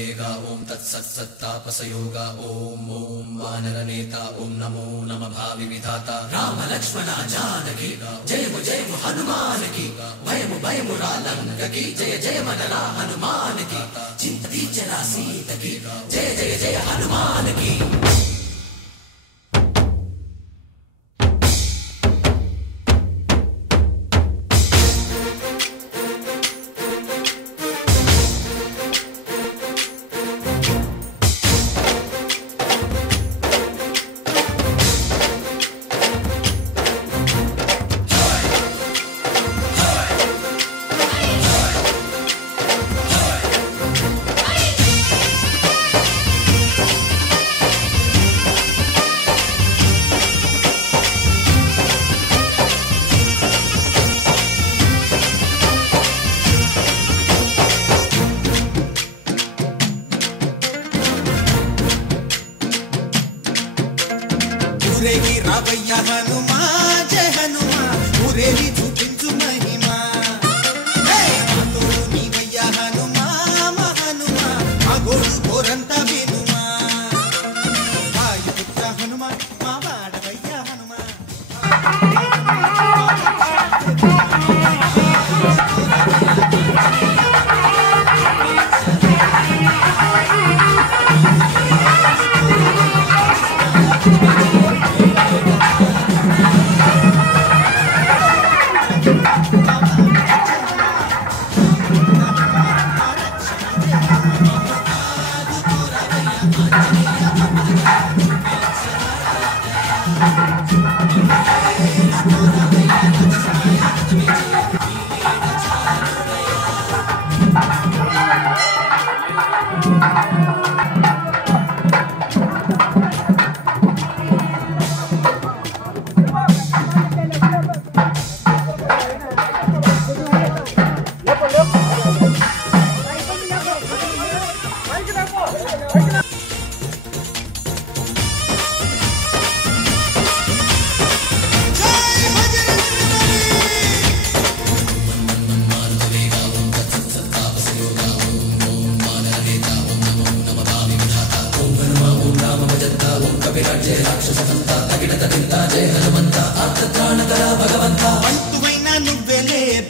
मारुतवेगा ओं तत्सत्सत्तापसयोगा ओं ओं वानरनेता ओं नमो नमः भावि विधाता राम लक्ष्मण जानकी जय हनुमान की भयमु भयमु रालंक की जय जय मनरा हनुमान की चिंती चला सीत की जय जय जय हनुमान की। ఊరేగి రావయ్య హనుమా జయ హనుమా ఊరేగి చూపించు మహిమా మాతో నీవయ్య హనుమా మా హనుమా మా గోడు కోరంత వినుమా వాయుపుత్ర హనుమా మా వాడవయ్య హనుమా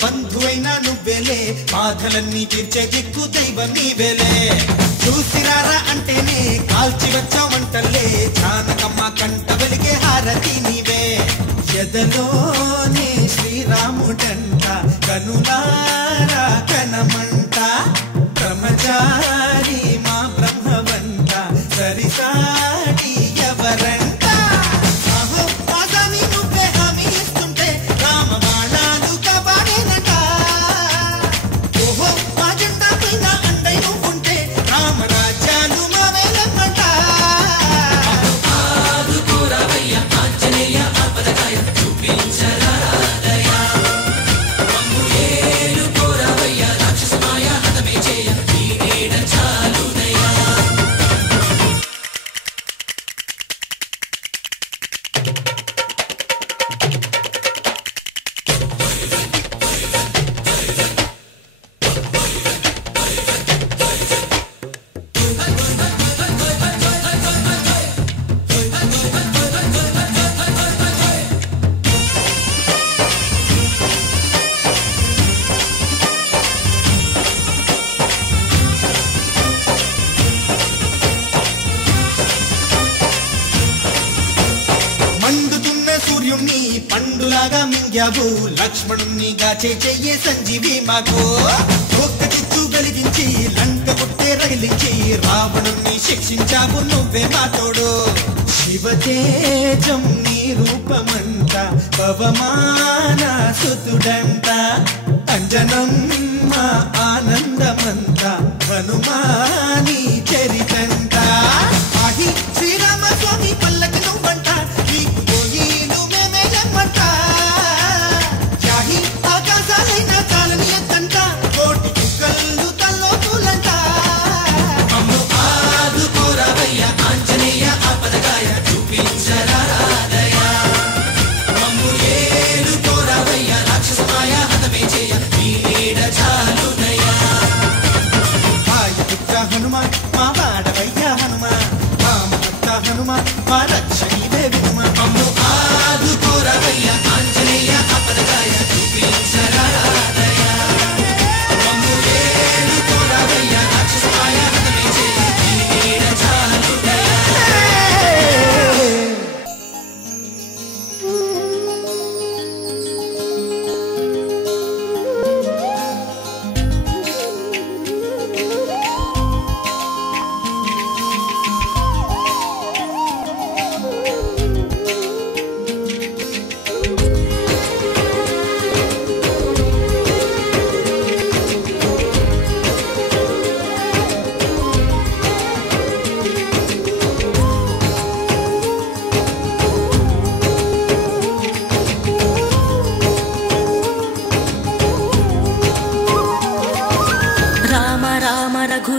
బంధువైనా నువ్వేలే బాధలన్నీ తీర్చే దిక్కు దైవం నీవేలే చూసిరారా అంటేనే కాల్చి వచ్చావంటలే జానకమ్మ కంట వెలిగే హారతి నీవే ఎదలోనే శ్రీరాముడంట కనులారా కనమంట బ్రహ్మచారి మా బ్రహ్మవంత సరిసాటి ఎవరంట పండులాగా మింగావు లక్ష్మణునిగా చెయ్యే సంజీవి మాకు ఒక్క చిత్తు కలిగించి లంక పుట్టే రగిలించి రావణుని శిక్షించావు నువ్వే మా తోడు శివతేజం నీ రూపమంట పవమాన సుతుడంట అంజనం మా ఆనందమంత హనుమాని చరితంట ఆహి శ్రీరామ స్వామి పల్లకి నువ్వంట నీకు పోయిలు ఆకాశాలైనా చాలని ఎంతంట కోటి కుక్కలు తల్లో పూలంట ఆదుకోరావయ్య ఆంజనేయ ఆపదగాయ చూపించరాదయ మమ్ము ఏలుకోరావయ్య రాక్షసమాయ హతమే చేయ నీ నీడ చాలునయ వాయుపుత్ర హనుమాన్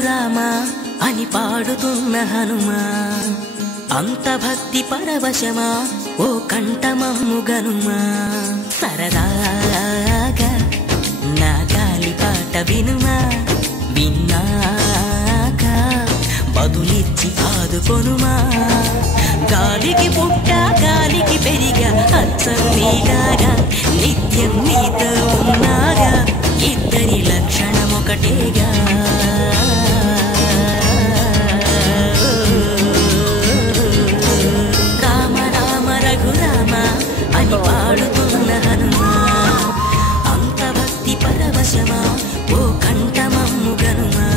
రఘురామ అని పాడుతున్న హనుమా, అంత భక్తి పరవశమా ఓ కంఠమమ్ము గనుమా. సరదాగా నా గాలి పాట వినుమా, విన్నాక బదులిచ్చి ఆదుకొనుమా. గాలికి పుట్ట గాలికి పెరిగా అచ్చం నీలాగా, నిత్యం నీతో ఉన్నాగా, ఇద్దరి లక్షణం ఒకటేగా. రామ రామ రఘురామ అని పాడుతున్న హనుమా, అంత భక్తి పరవశమా ఓ కంఠమమ్ము గనుమా.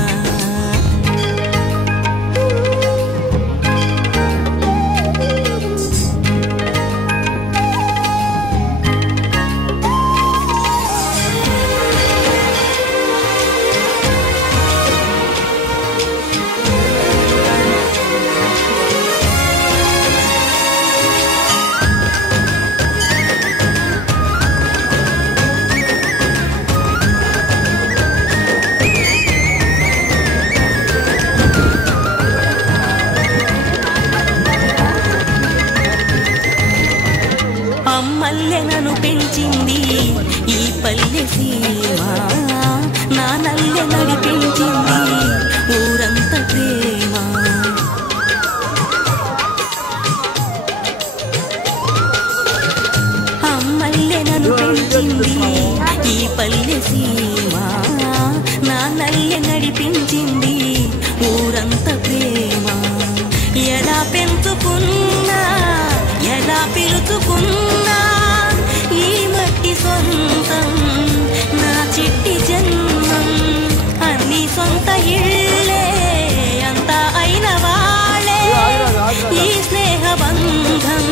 అమ్మల్లె నన్ను పెంచింది ఈ పల్లె సీమ, నా నల్లె నడిపించింది ఊరంత ప్రేమ. అమ్మల్లె నన్ను పెంచింది ఈ పల్లె సీమ, నా నల్లె నడిపించింది ఊరంత ప్రేమ. ఎలా పెంచుకున్నా ఎలా పిలుచుకున్నా ఈ మట్టి సొంతం, నా చిట్టి జన్మం. అన్ని సొంత ఇళ్ళే అంతా అయిన వాళ్ళే ఈ స్నేహ బంధం,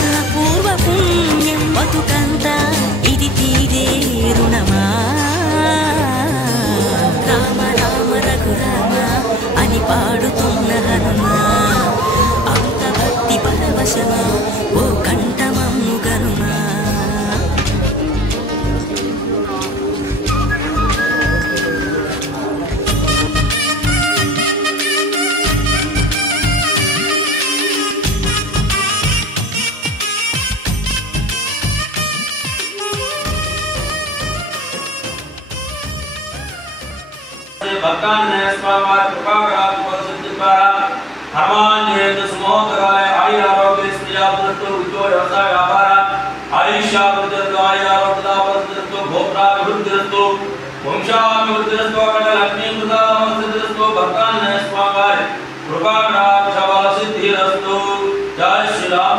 నా పూర్వ పుణ్యం. బతుకంతా ఇది తీరే రుణమా. రామ రామ రఘురామ అని పాడుతున్న హనుమా, అంత భక్తి పరవశమా ఓ కంఠమమ్ము గనుమా. भक्तान्य स्वामार कृपाकरात् परिशुद्धिद्वारा हनुमान्येन सुमोदराय आयुरारोग्य स्त्रियापुरस्तु उज्ज्वल व्यवसाय व्यापार आयुष्याभिवृद्धिरस्तु आयुरारोग्यदापरस्तु भोक्ताभिवृद्धिरस्तु वंशाभिवृद्धिरस्तु अखण्डलक्ष्मीमृतामसिद्धिरस्तु भक्तान्य स्वामार कृपाकरात् सिद्धिरस्तु. जय श्री राम